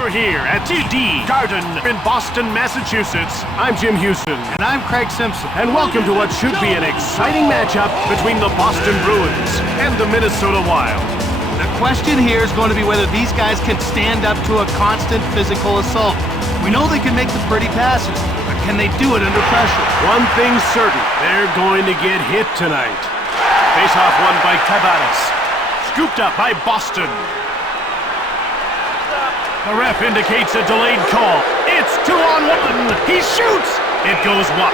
We're here at TD Garden in Boston, Massachusetts. I'm Jim Houston. And I'm Craig Simpson. And welcome to what should be an exciting matchup between the Boston Bruins and the Minnesota Wild. The question here is going to be whether these guys can stand up to a constant physical assault. We know they can make the pretty passes, but can they do it under pressure? One thing's certain, they're going to get hit tonight. Face-off won by Tavares. Scooped up by Boston. The ref indicates a delayed call. It's 2-on-1. He shoots. It goes wide.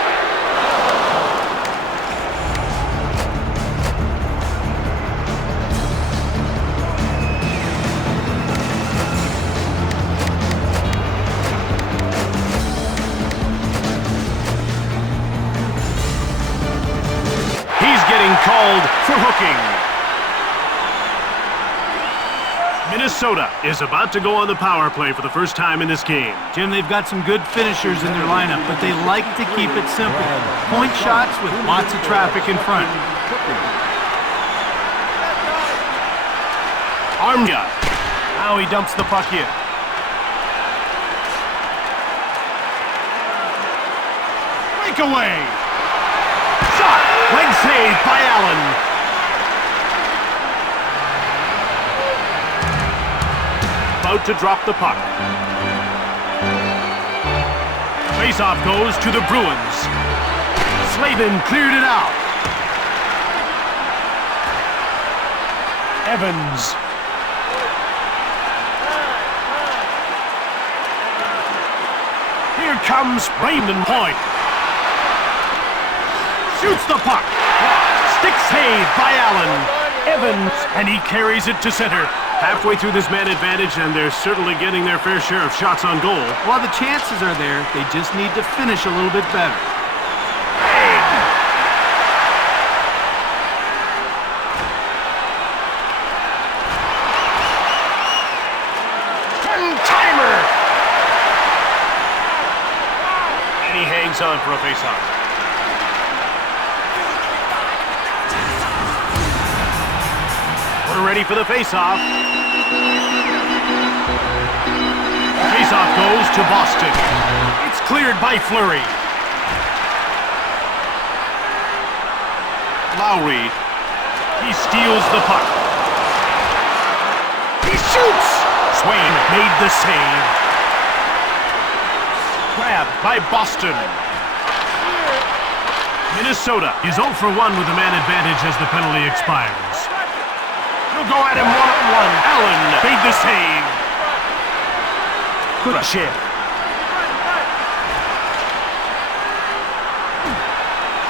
He's getting called for hooking. Minnesota is about to go on the power play for the first time in this game. Jim, they've got some good finishers in their lineup, but they like to keep it simple. Point shots with lots of traffic in front. Arm guy. Now he dumps the puck in. Breakaway. Shot. Leg save by Allen. About to drop the puck. Face-off goes to the Bruins. Slavin cleared it out. Evans. Here comes Raymond Point. Shoots the puck. Stick save by Allen. Evans, and he carries it to center. Halfway through this man advantage, and they're certainly getting their fair share of shots on goal. Well, the chances are there. They just need to finish a little bit better. Timer! And he hangs on for a face-off. We're ready for the face-off. Face-off goes to Boston. It's cleared by Fleury. Lowry. He steals the puck. He shoots! Swain made the save. Grabbed by Boston. Minnesota is 0 for 1 with the man advantage as the penalty expires. He'll go at him one-on-one. Allen made the save. Good shit.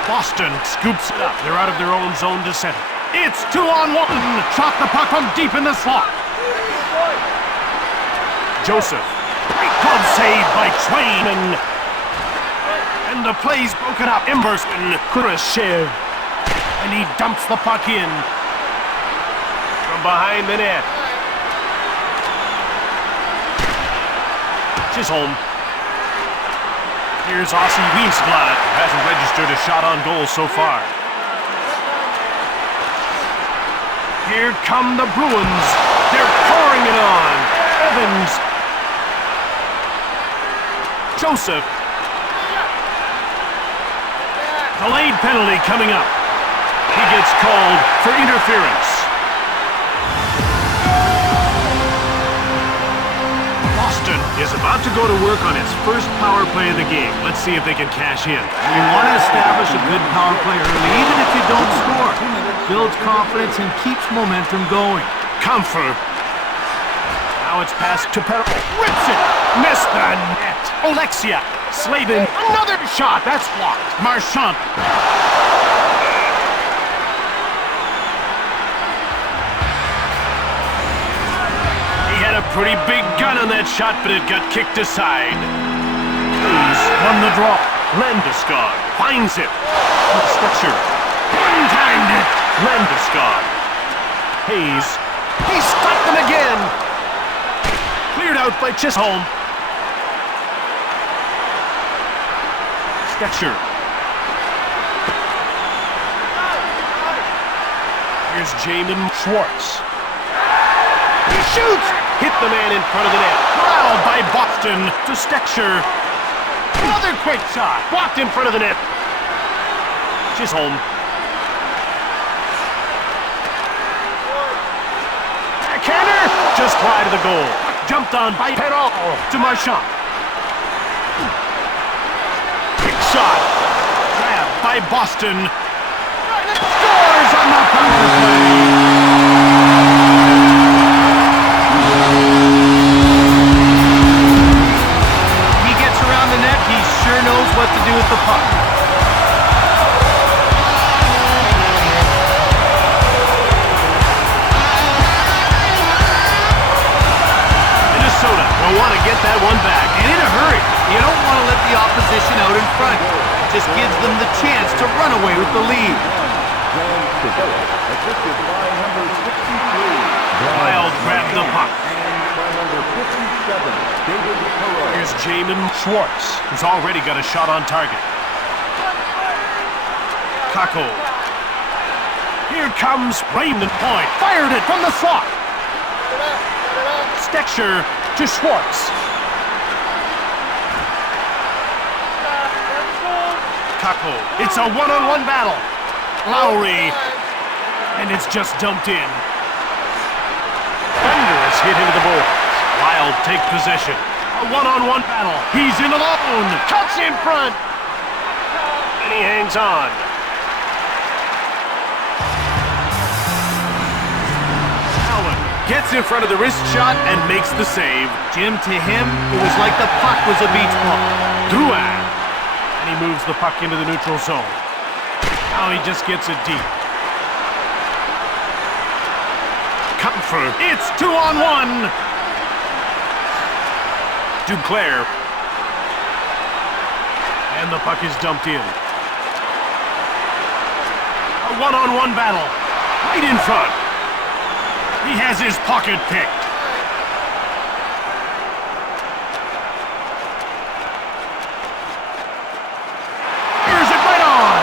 Boston scoops it up. They're out of their own zone to center. It's 2-on-1. Shot the puck from deep in the slot. Joseph. Great glove save by Twain. And the play's broken up. Emberson. Kurashev. And he dumps the puck in. From behind the net. Chisholm. Here's Ossie Wiensblad. Hasn't registered a shot on goal so far. Here come the Bruins. They're pouring it on. Evans. Joseph. Delayed penalty coming up. He gets called for interference. Boston is about to go to work on its first power play of the game. Let's see if they can cash in. You want to establish a good power play early, even if you don't score. Builds confidence and keeps momentum going. Comfort. Now it's passed to Perro. Rips it. Missed the net. Alexia. Slavin. Another shot. That's blocked. Marchand. He had a pretty big gun on that shot, but it got kicked aside. He's won the draw. Landeskog finds it. Structure. One-timed it. Landeskog. Hayes. He stopped them again. Cleared out by Chisholm. Stetcher. Here's Jamin Schwartz. He shoots! Hit the man in front of the net. Corralled by Boston to Stecher. Another quick shot. Blocked in front of the net. Chisholm. Backhander. Just wide of the goal. Jumped on by Perrault to Marchand. Big shot. Grabbed by Boston. Scores on the power play. Knows what to do with the puck. Minnesota will want to get that one back. And in a hurry. You don't want to let the opposition out in front. It just gives them the chance to run away with the lead. Wild grabbed the puck. Here's Jamin Schwartz, who's already got a shot on target. Kako. Here comes Raymond Point. Fired it from the slot. Stecher to Schwartz. Kako. It's a one-on-one battle. Lowry. And it's just dumped in. Thunderous hit into the board. Wild take possession. A one-on-one battle. He's in alone. Cuts in front. And he hangs on. Allen gets in front of the wrist shot and makes the save. Jim, to him, it was like the puck was a beach ball. Drouin. And he moves the puck into the neutral zone. Now he just gets it deep. Comfort. It's 2-on-1. Duclair. And the puck is dumped in. A one-on-one battle. Right in front. He has his pocket picked. Here's it right on.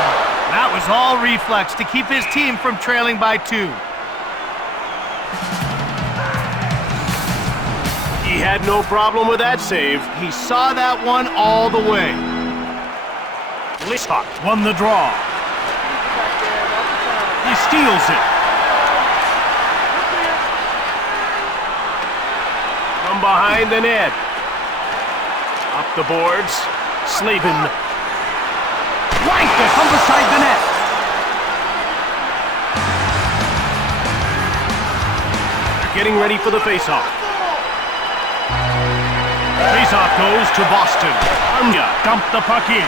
That was all reflex to keep his team from trailing by 2. He had no problem with that save. He saw that one all the way. Listock won the draw. He steals it. From behind the net. Up the boards. Slavin. Right there from beside the net. They're getting ready for the faceoff. Faceoff goes to Boston. Armia dumped the puck in.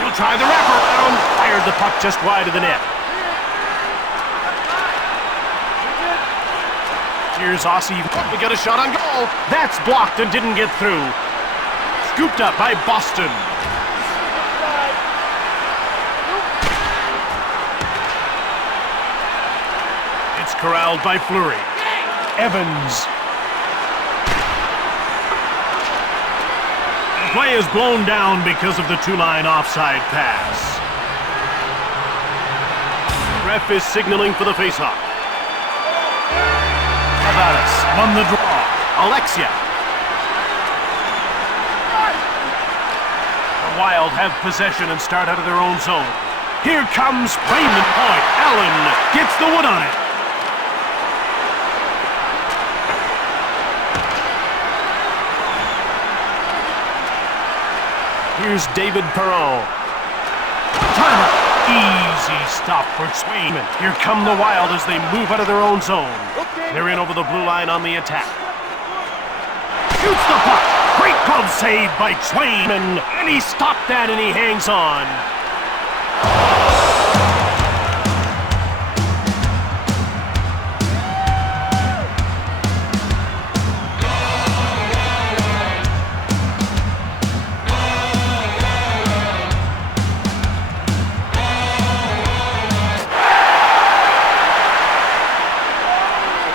He'll try the wraparound. Fired the puck just wide of the net. Here's Aussie. We got a shot on goal. That's blocked and didn't get through. Scooped up by Boston. It's corralled by Fleury. Evans. The play is blown down because of the two-line offside pass. Ref is signaling for the faceoff. Tavares won the draw. Alexia. The Wild have possession and start out of their own zone. Here comes Raymond Point. Allen gets the wood on it. Here's David Perrault. Timeout. Easy stop for Swayman. Here come the Wild as they move out of their own zone. They're in over the blue line on the attack. Shoots the puck. Great glove save by Swayman. And he stopped that and he hangs on.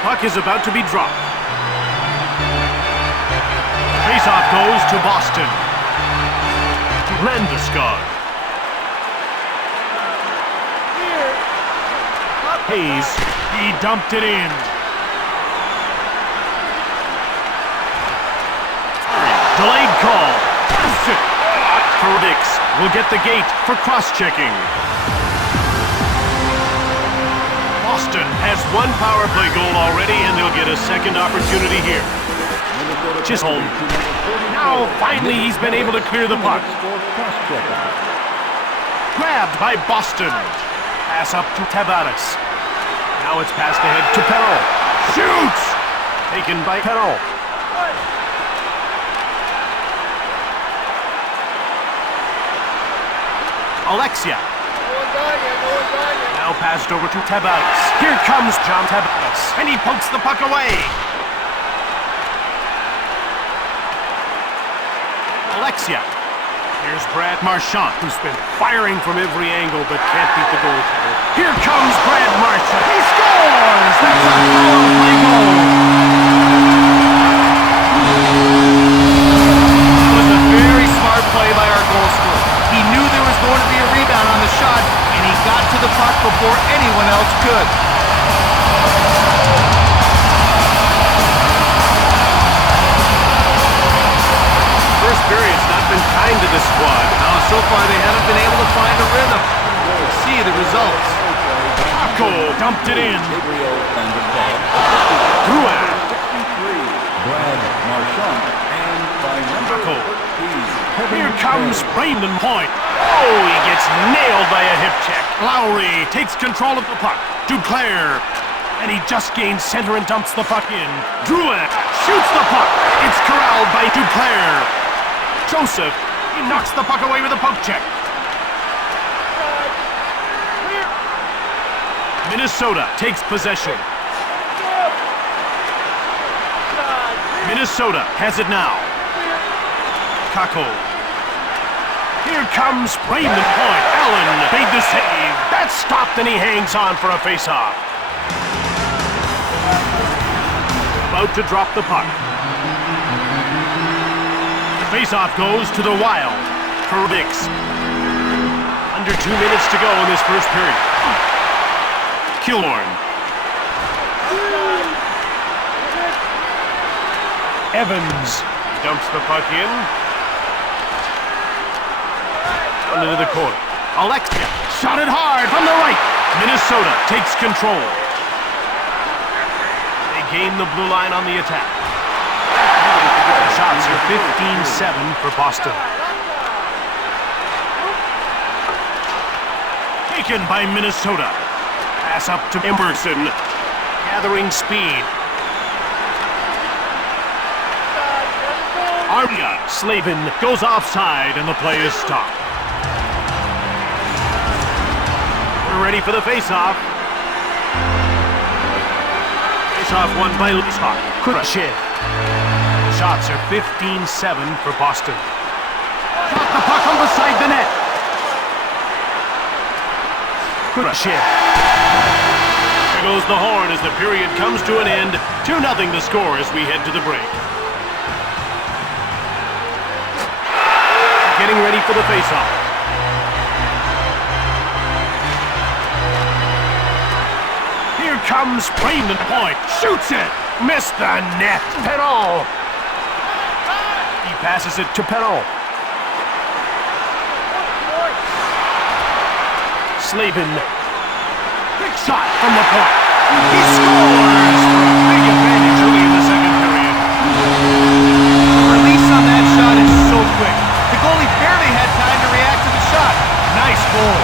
Puck is about to be dropped. Faceoff goes to Boston. Landeskog. Hayes. He dumped it in. it. Perdix will get the gate for cross-checking. Boston has one power play goal already, and they'll get a second opportunity here. Chisholm. Now, finally, he's been able to clear the puck. Grabbed by Boston. Pass up to Tavares. Now it's passed ahead to Perreault. Shoots! Taken by Perreault. Alexia. Now passed over to Tavares. Here comes John Tavares, and he pokes the puck away. Alexia. Here's Brad Marchand, who's been firing from every angle but can't beat the goaltender. Here comes Brad Marchand. He scores! That's a power play goal. It was a very smart play by our goal scorer. He knew there was going to be a rebound on the shot, and he got to the puck before anyone else could. First period's not been kind to this squad. Now, so far they haven't been able to find a rhythm. Let's see the results. Paco dumped it in. Drouin. Brad Marchand, and by number Paco. Here Kevin comes Perry. Brandon Point. Oh, he gets nailed by a hip check. Lowry takes control of the puck. Duclair. And he just gains center and dumps the puck in. Drouin shoots the puck. It's corralled by Duclair. Joseph, he knocks the puck away with a poke check. Minnesota takes possession. Minnesota has it now. Kako. Here comes Brandon Point. Allen made the save. That's stopped, and he hangs on for a face-off. About to drop the puck. The face-off goes to the Wild. Perdix. Under 2 minutes to go in this first period. Killorn. Evans dumps the puck in. Down into the corner. Alexia shot it hard from the right. Minnesota takes control. They gain the blue line on the attack. The shots are 15-7 for Boston. Taken by Minnesota. Pass up to Emerson. Gathering speed. Armia. Slavin goes offside, and the play is stopped. We're ready for the face-off. Face-off won by Litzhawk. Kurashev. Shots are 15-7 for Boston. Shot the puck on beside the net. Kurashev. There goes the horn as the period comes to an end. 2-0 the score as we head to the break. Getting ready for the face-off. Here comes Brandon Point. Shoots it. Missed the net. Perreault. He passes it to Perreault. Slavin. Big shot from the point. He scores for a big advantage early in the second period. The release on that shot is so quick. The goalie barely had time to react to the shot. Nice goal.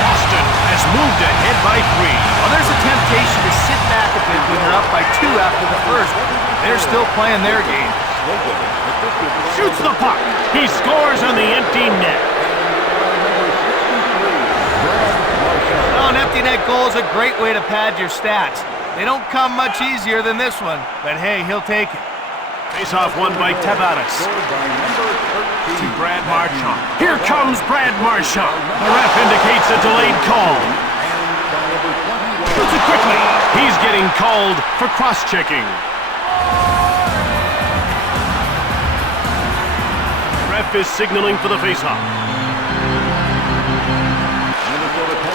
Boston has moved ahead by 3. Well, there's a temptation to sit back a bit when you're up by 2 after the first. They're still playing their game. Shoots the puck. He scores on the empty net. Well, an empty net goal is a great way to pad your stats. They don't come much easier than this one, but hey, he'll take it. Face-off won by Tavares. To Brad Marchand. Here comes Brad Marchand. The ref indicates a delayed call. Shoots it quickly. He's getting called for cross-checking. Ref is signaling for the face-off.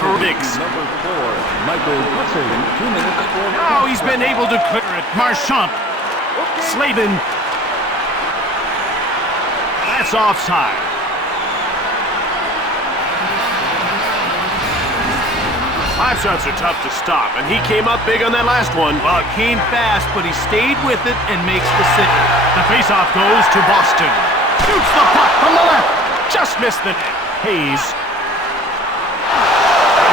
Perdix. Now he's been able to clear it. Marchand. Slavin. That's offside. Slap shots are tough to stop, and he came up big on that last one. Well, it came fast, but he stayed with it and makes the save. The faceoff goes to Boston. Shoots the puck from the left. Just missed the net. Hayes.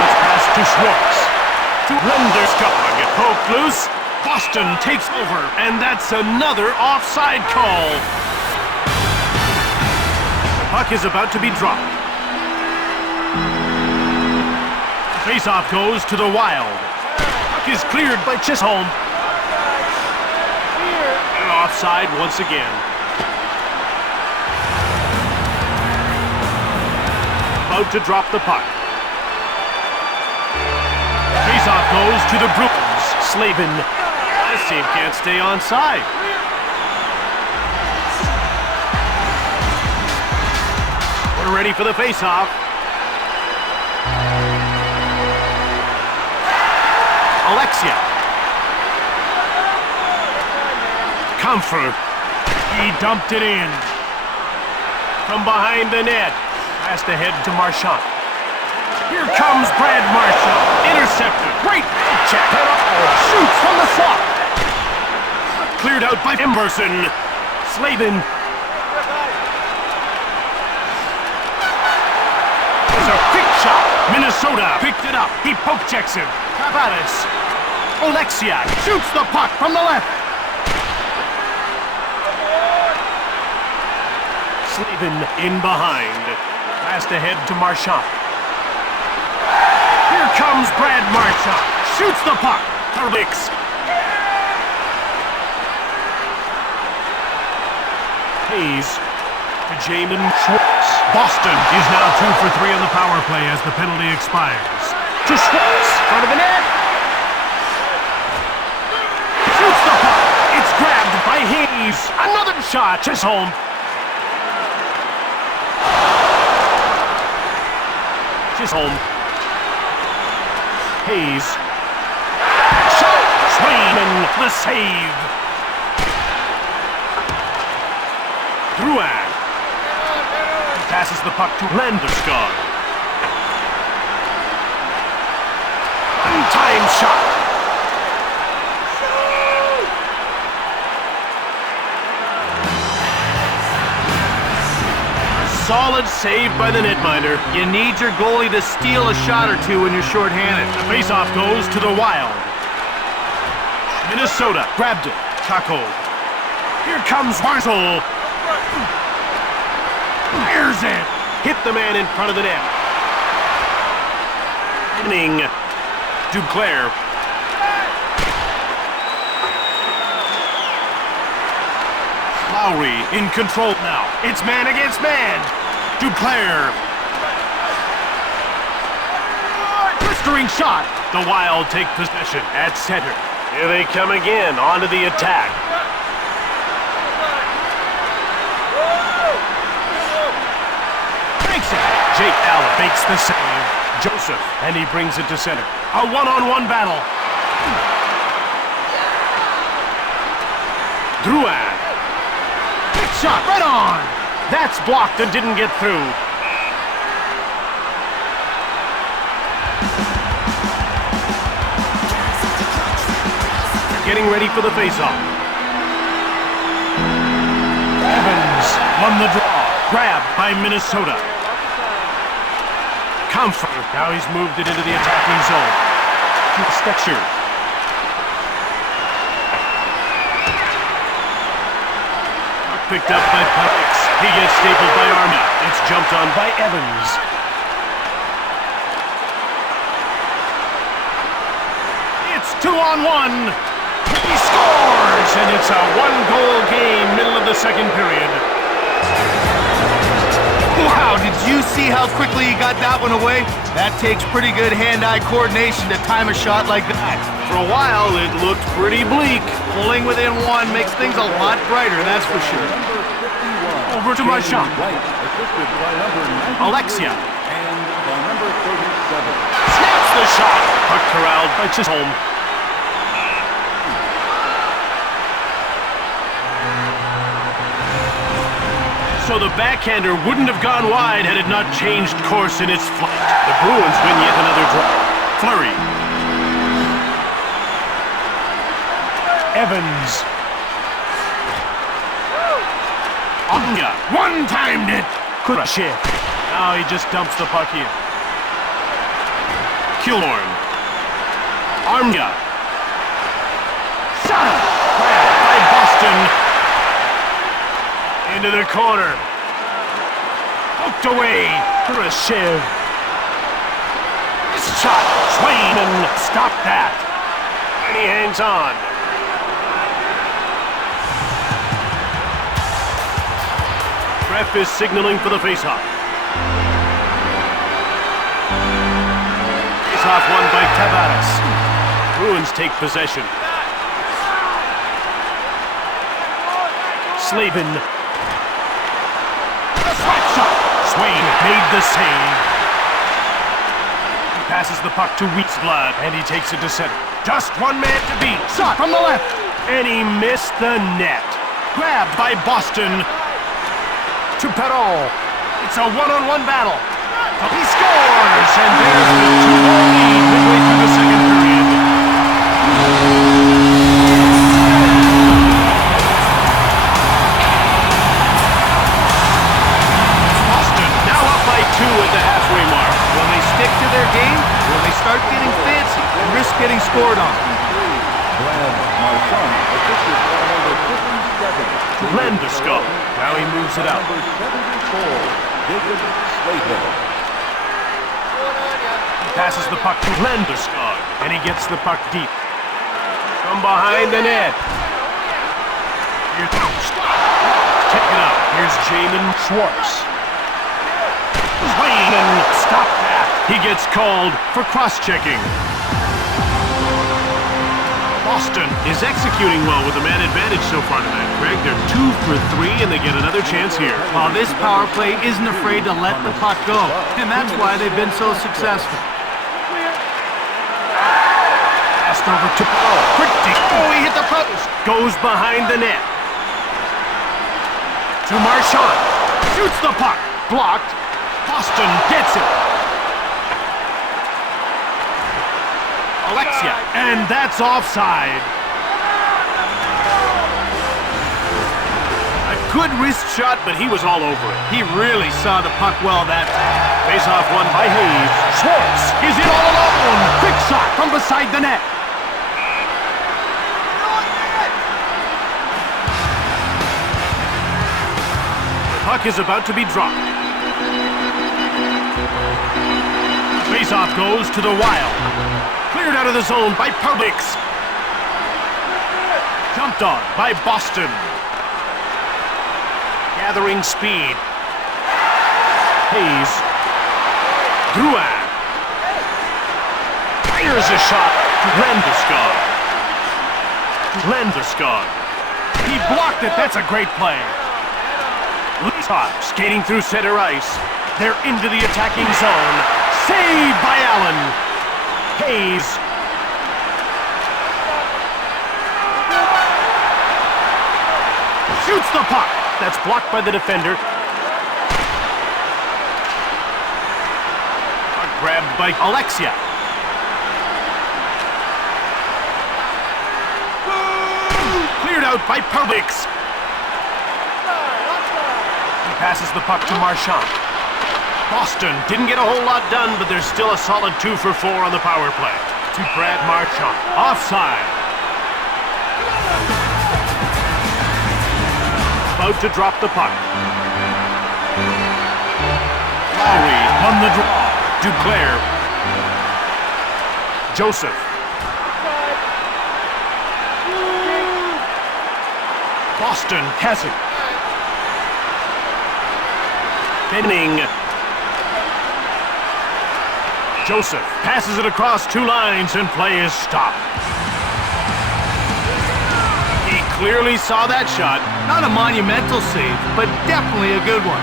It's passed to Schwartz. To Lenderskog. Poked loose. Boston takes over, and that's another offside call. The puck is about to be dropped. Faceoff goes to the Wild. Puck is cleared by Chisholm. And offside once again. About to drop the puck. Faceoff goes to the Bruins. Slavin. This team can't stay onside. We're ready for the faceoff. Alexia. Comfort. He dumped it in. From behind the net. Passed ahead to Marchand. Here comes Brad Marchand. Intercepted. Great check. Shoots from the slot. Cleared out by Emerson. Slavin. There's a quick shot. Minnesota picked it up. He poke checks him. Tavares. Alexia shoots the puck from the left. Slavin in behind. Passed ahead to Marchand. Here comes Brad Marchand. Shoots the puck. Hurwicks. Hayes to Jamin Schwartz. Boston is now 2 for 3 on the power play as the penalty expires. To Schwartz. Front of the net. Shoots the puck. It's grabbed by Hayes. Another shot. Chisholm. Chisholm. Hayes. Shot. Swayman. The save. Drouin. Passes the puck to Landeskog. One-time shot. Solid save by the netminder. You need your goalie to steal a shot or two when you're shorthanded. The faceoff goes to the Wild. Minnesota grabbed it. Taco. Here comes Barzal. Fires it. Hit the man in front of the net. Inning. Duclair. Lowry in control now. It's man against man. Duclair. Blistering shot. The Wild take possession at center. Here they come again, onto the attack. Makes it. Jake Allen makes the save. Joseph, and he brings it to center. A one-on-one battle. Drouin. Big shot, right on. That's blocked and didn't get through. Getting ready for the faceoff. Evans won the draw. Grabbed by Minnesota. Comfort. Now he's moved it into the attacking zone. Stetcher. Picked up by Putix. He gets stapled by Army. It's jumped on by Evans. It's 2-on-1. He scores! And it's a one-goal game, middle of the second period. Wow, did you see how quickly he got that one away? That takes pretty good hand-eye coordination to time a shot like that. For a while, it looked pretty bleak. Pulling within one makes things a lot brighter, that's for sure. Over to Marchand. Alexia. And by number 37. Snaps the shot. Puck corralled by Chisholm. So the backhander wouldn't have gone wide had it not changed course in its flight. The Bruins win yet another draw. Flurry. Evans. Onga. One-timed it. Kurashev. Now he just dumps the puck in. Killorn. Armga. Shot! Grabbed by Boston. Into the corner. Poked away. Kurashev. Shot. Swayman. Stop that. And he hangs on. Ref is signaling for the faceoff. Faceoff won by Tavares. Bruins take possession. Slavin. Slap shot. Swain made the save. He passes the puck to Wheatsblood, and he takes it to center. Just one man to beat. Shot from the left. And he missed the net. Grabbed by Boston. To Perrault. It's a one-on-one battle. He scores! And there's the 2-goal lead midway through the second period. Boston now up by 2 at the halfway mark. Will they stick to their game? Will they start getting fancy and risk getting scored on? Landeskog. Now he moves it out. Number 74, Jacob Slater. He passes the puck to Landeskog, and he gets the puck deep. From behind the net. Here's taken out. Here's Jamin Schwartz. Swayman, stop that. He gets called for cross-checking. Boston is executing well with a man advantage so far tonight. Greg, they're 2 for 3, and they get another chance here. Well, this power play isn't afraid to let the puck go, and that's why they've been so successful. Passed over to Pretty. Oh, he hit the post. Goes behind the net. To Marchand. Shoots the puck. Blocked. Boston gets it. Alexia, and that's offside. A good wrist shot, but he was all over it. He really saw the puck well that time. Face-off won by Hayes. Schwartz is in all alone. Quick shot from beside the net. The puck is about to be dropped. Face-off goes to the Wild. Cleared out of the zone by Publix. Jumped on by Boston. Gathering speed. Hayes. Drouin. Fires a shot to Landeskog. Landeskog. He blocked it. That's a great play. Top skating through center ice. They're into the attacking zone. Saved by Allen. Hayes. Shoots the puck. That's blocked by the defender. Puck grabbed by Alexia. Cleared out by Publix. He passes the puck to Marchand. Boston didn't get a whole lot done, but there's still a solid 2 for 4 on the power play. To Brad Marchand. Offside. About to drop the puck. Lowry won the draw. Duclair. Joseph. Boston has it. Benning. Joseph passes it across 2 lines and play is stopped. He clearly saw that shot. Not a monumental save, but definitely a good one.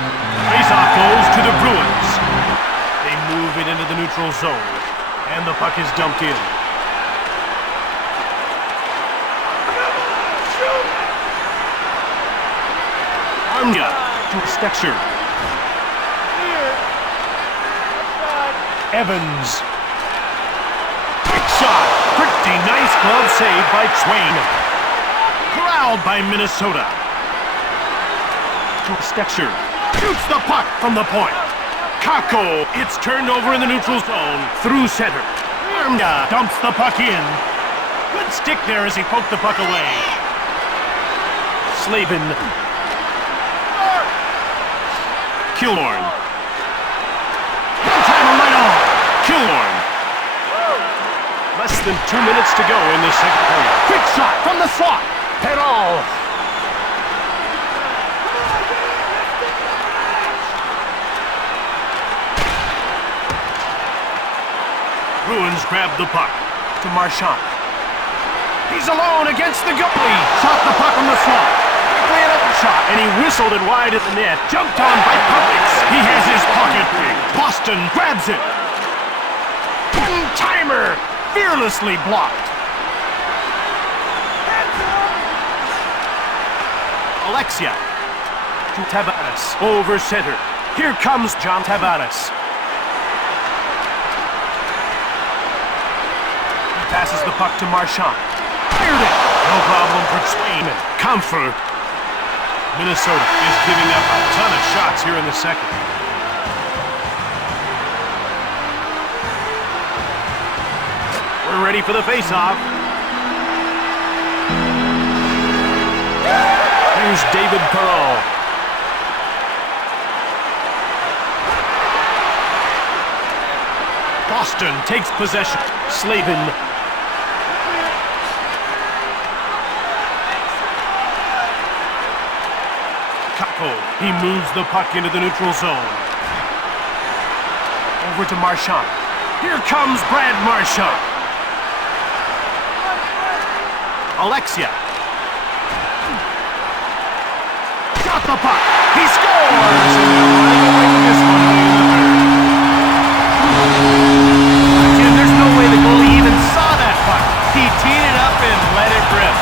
Faceoff goes to the Bruins. They move it into the neutral zone, and the puck is dumped in. Armga. Stecher. Evans. Big shot. Pretty nice glove save by Twain. Corralled by Minnesota. Stecher shoots the puck from the point. Kako. It's turned over in the neutral zone. Through center. Armia dumps the puck in. Good stick there as he poked the puck away. Slavin. Killorn. One-timer right on. Killorn. Less than 2 minutes to go in the second period. Quick shot from the slot. Perral. Bruins grab the puck to Marchand. He's alone against the goalie. Shot the puck from the slot. Quickly another shot, and he whistled it wide at the net. Jumped on by Publix. He has his pocket picked. Boston grabs it. One-timer. Fearlessly blocked. Alexia to Tavares. Over center. Here comes John Tavares. He passes the puck to Marchand. Cleared it. No problem for Twain. Comfort. Minnesota is giving up a ton of shots here in the second. We're ready for the face-off. Here's David Perrault. Boston takes possession. Slavin. Kako. He moves the puck into the neutral zone. Over to Marchand. Here comes Brad Marchand. Alexia. Got the puck. He scores! Jim, there's no way the goalie even saw that puck. He teed it up and let it rip.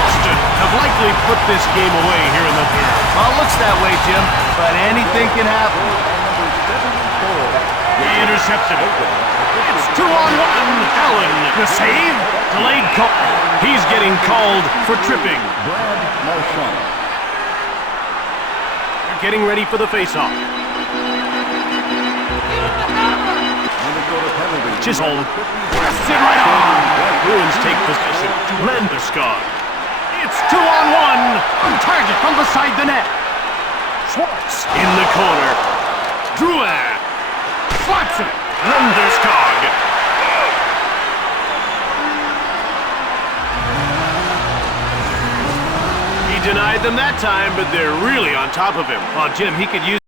Boston have likely put this game away here in the third. Well, it looks that way, Jim, but anything can happen. He intercepted it. It's 2-on-1. Allen, the save. Delayed call. He's getting called for tripping. Brad Marchand. They're getting ready for the face-off. Minnesota penalty. Chisholm. Presses it right on. Bruins take possession. Landeskog. It's 2-on-1. On target from beside the net. Schwartz in the corner. Drouin. Slaps it. Landeskog. He denied them that time, but they're really on top of him. Oh, Jim, he could use...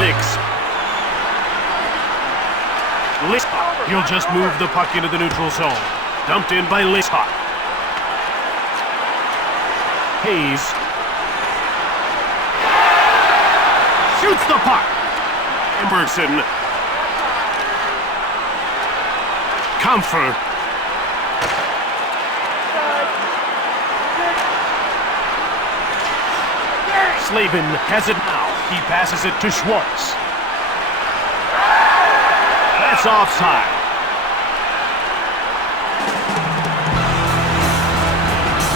Dix. Lispot. He'll just move the puck into the neutral zone. Dumped in by Lispot. Hayes. Shoots the puck. Emerson. Comfort. Slavin has it now. He passes it to Schwartz. That's offside.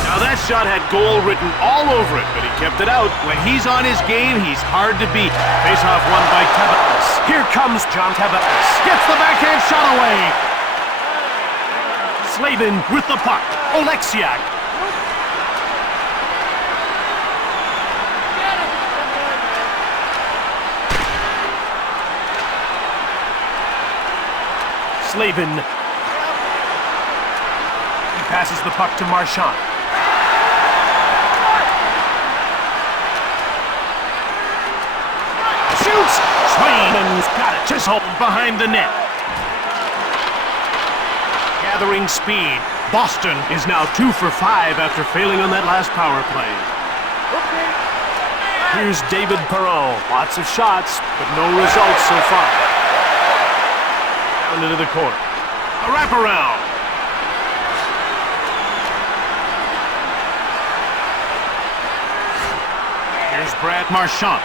Now that shot had goal written all over it, but he kept it out. When he's on his game, he's hard to beat. Face-off won by Tavares. Here comes John Tavares. Gets the backhand shot away. Slavin with the puck. Oleksiak. Slavin. He passes the puck to Marchand. Shoots! Swayman's got it. Chisholm behind the net. Gathering speed. Boston is now 2 for 5 after failing on that last power play. Here's David Perrault. Lots of shots, but no results so far. Down into the corner. A wraparound. Here's Brad Marchand.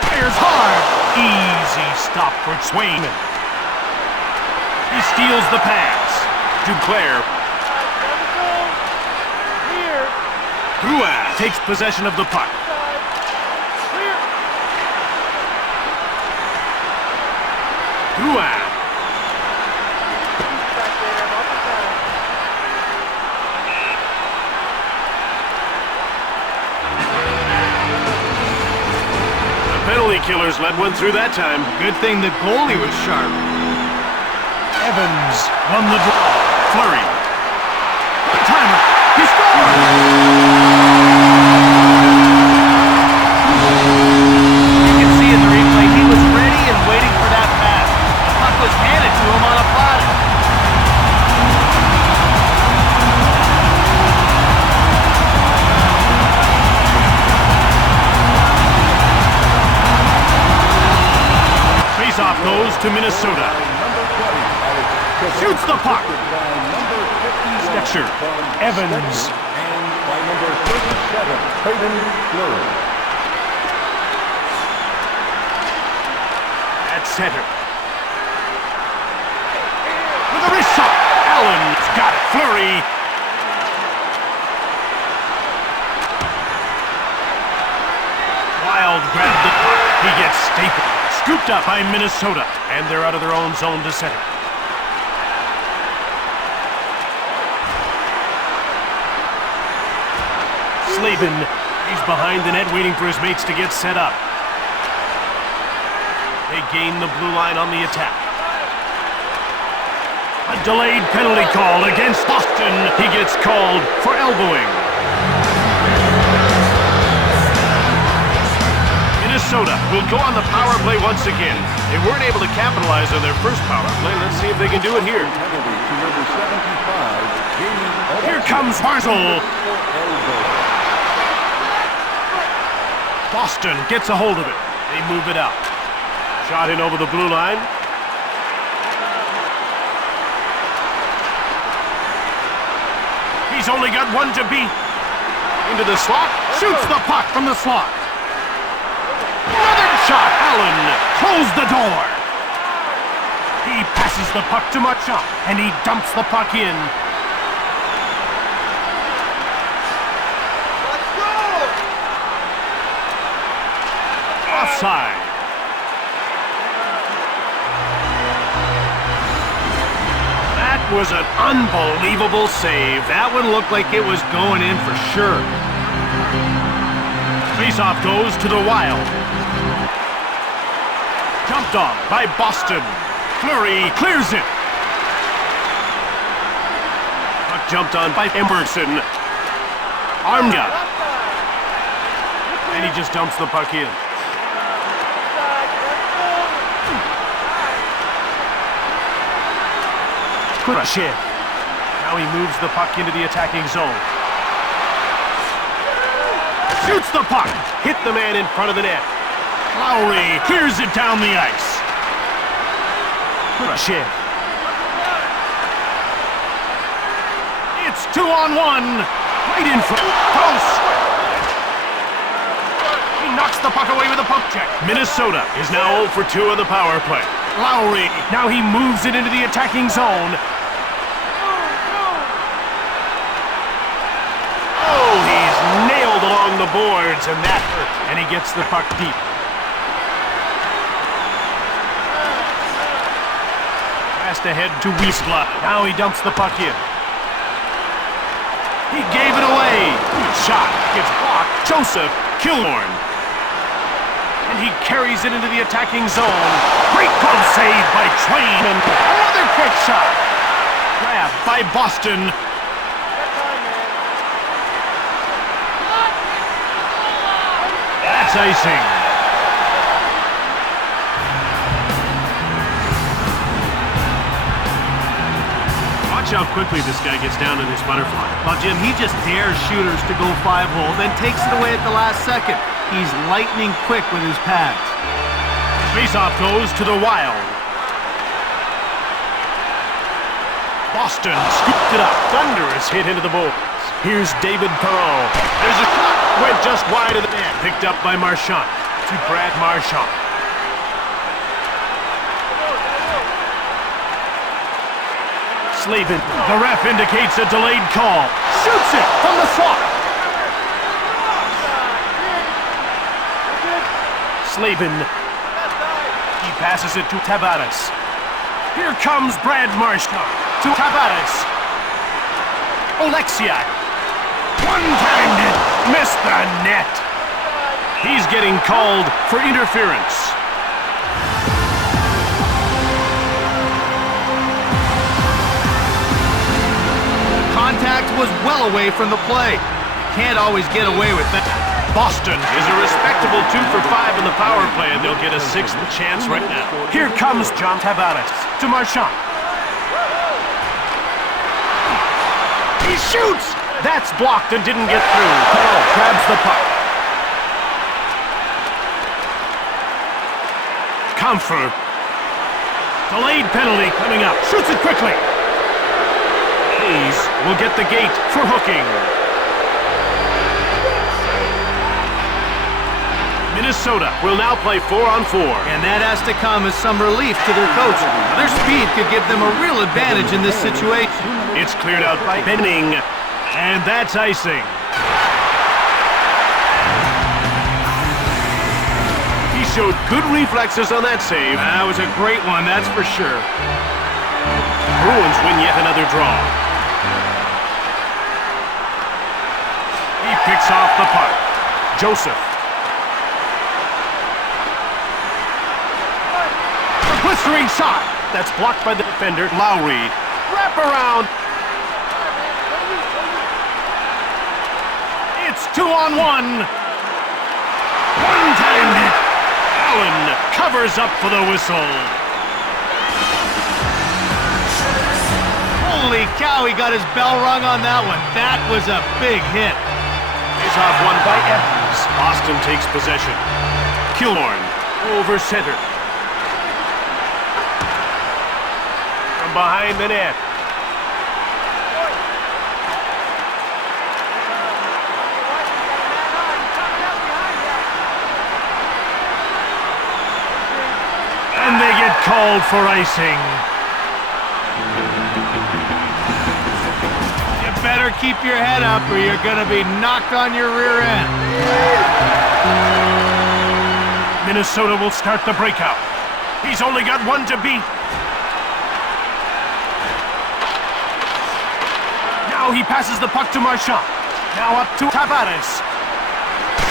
Fires hard. Easy stop for Swayman. He steals the pass. Duclair. Drouin takes possession of the puck. Drouin. The penalty killers let one through that time. Good thing the goalie was sharp. Evans won the draw. Fleury. Timer. He scored! You can see in the replay he was ready and waiting for that pass. The puck was handed to him on a platter. Face-off goes to Minnesota. Shoots the puck. Stetcher. Evans. And by number 37, Clayton Fleury. At center. With a wrist shot. Allen's got it. Fleury. Wild grabbed the puck. He gets stapled. Scooped up by Minnesota. And they're out of their own zone to center. Slavin. He's behind the net waiting for his mates to get set up. They gain the blue line on the attack. A delayed penalty call against Boston. He gets called for elbowing. Minnesota will go on the power play once again. They weren't able to capitalize on their first power play. Let's see if they can do it here. Penalty to number 75, Jamie. Here comes Barzal. Boston gets a hold of it. They move it out. Shot in over the blue line. He's only got one to beat. Into the slot. Shoots the puck from the slot. Another shot. Allen closed the door. He passes the puck to Marchand, and he dumps the puck in. Offside. That was an unbelievable save. That one looked like it was going in for sure. Faceoff goes to the Wild. Jumped on by Boston. Fleury clears it. Puck jumped on by Emerson. Armia. And he just dumps the puck in. Kurashev. Now he moves the puck into the attacking zone. Shoots the puck. Hit the man in front of the net. Lowry clears it down the ice. Kurashev. It's 2-on-1. Right in front. Close. He knocks the puck away with a poke check. Minnesota is now 0 for 2 on the power play. Lowry. Now he moves it into the attacking zone. Oh, he's nailed along the boards, and that hurt. And he gets the puck deep. Passed ahead to Wiesla. Now he dumps the puck in. He gave it away. Good shot. Gets blocked. Joseph Killorn. And he carries it into the attacking zone. Great glove save by Twain. And another quick shot. Grabbed by Boston. That's icing. Watch how quickly this guy gets down in his butterfly. Well, Jim, he just dares shooters to go 5-hole, then takes it away at the last second. He's lightning quick with his pads. Face-off goes to the Wild. Boston scooped it up. Thunderous hit into the boards. Here's David Perron. There's a shot. Went just wide of the net. Picked up by Marchand. To Brad Marchand. Slavin. The ref indicates a delayed call. Shoots it from the slot. Slavin. He passes it to Tavares. Here comes Brad Marchand to Tavares. Oleksiak. One-handed. Missed the net. He's getting called for interference. Contact was well away from the play. You can't always get away with that. Boston is a respectable 2 for 5 in the power play, and they'll get a 6th chance right now. Here comes John Tavares to Marchand. He shoots! That's blocked and didn't get through. Perron grabs the puck. Comfort. Delayed penalty coming up. Shoots it quickly. Hayes will get the gate for hooking. Minnesota will now play 4-on-4. And that has to come as some relief to their coach. Their speed could give them a real advantage in this situation. It's cleared out by Benning, and that's icing. He showed good reflexes on that save. That was a great one, that's for sure. Bruins win yet another draw. He picks off the puck. Joseph. Blistering shot. That's blocked by the defender, Lowry. Wrap around. It's 2-on-1. One-handed. Allen covers up for the whistle. Holy cow, he got his bell rung on that one. That was a big hit. Face-off won by Evans. Boston takes possession. Killorn over center. Behind the net. And they get called for icing. You better keep your head up or you're going to be knocked on your rear end. Minnesota will start the breakout. He's only got one to beat. Now he passes the puck to Marchand. Now up to Tavares.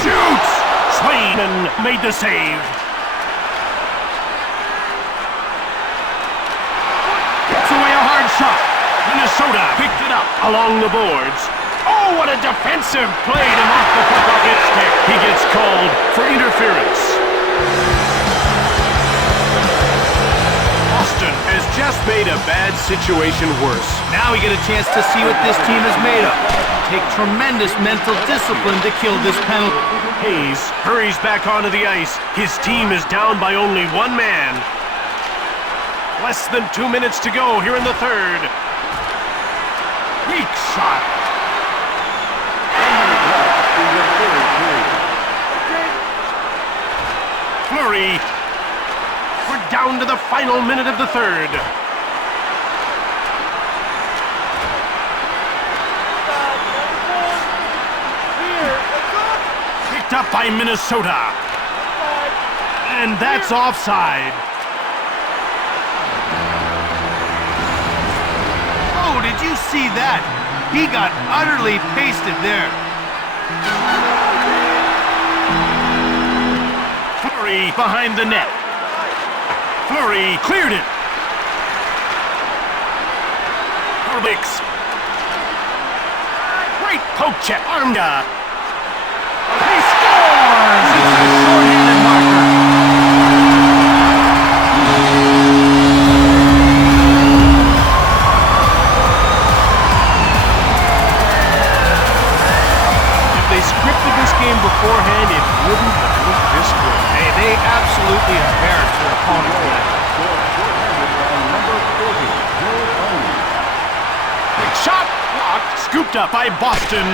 Shoots! Swayman made the save. Gets away a hard shot. Minnesota picked it up along the boards. Oh, what a defensive play to knock the puck off his stick. He gets called for interference. Boston has just made a bad situation worse. Now we get a chance to see what this team is made of. Take tremendous mental discipline to kill this penalty. Hayes hurries back onto the ice. His team is down by only one man. Less than 2 minutes to go here in the third. Weak shot. Fleury. We're down to the final minute of the third. Picked up by Minnesota. And that's offside. Oh, did you see that? He got utterly pasted there. Fleury behind the net. Fleury cleared it. Herbix. Great poke check. Armda. He scores! It's a short-handed marker. If they scripted this game beforehand, it wouldn't have looked this good. Hey, they absolutely absolutely a hair to their opponent today. Big shot! Blocked. Scooped up by Boston.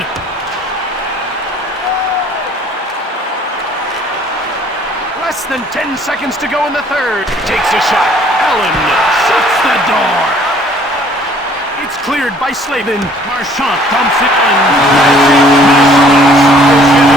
Less than 10 seconds to go in the third. Takes a shot. Allen shuts the door. It's cleared by Slavin. Marchand dumps it in. Minnesota suffers yet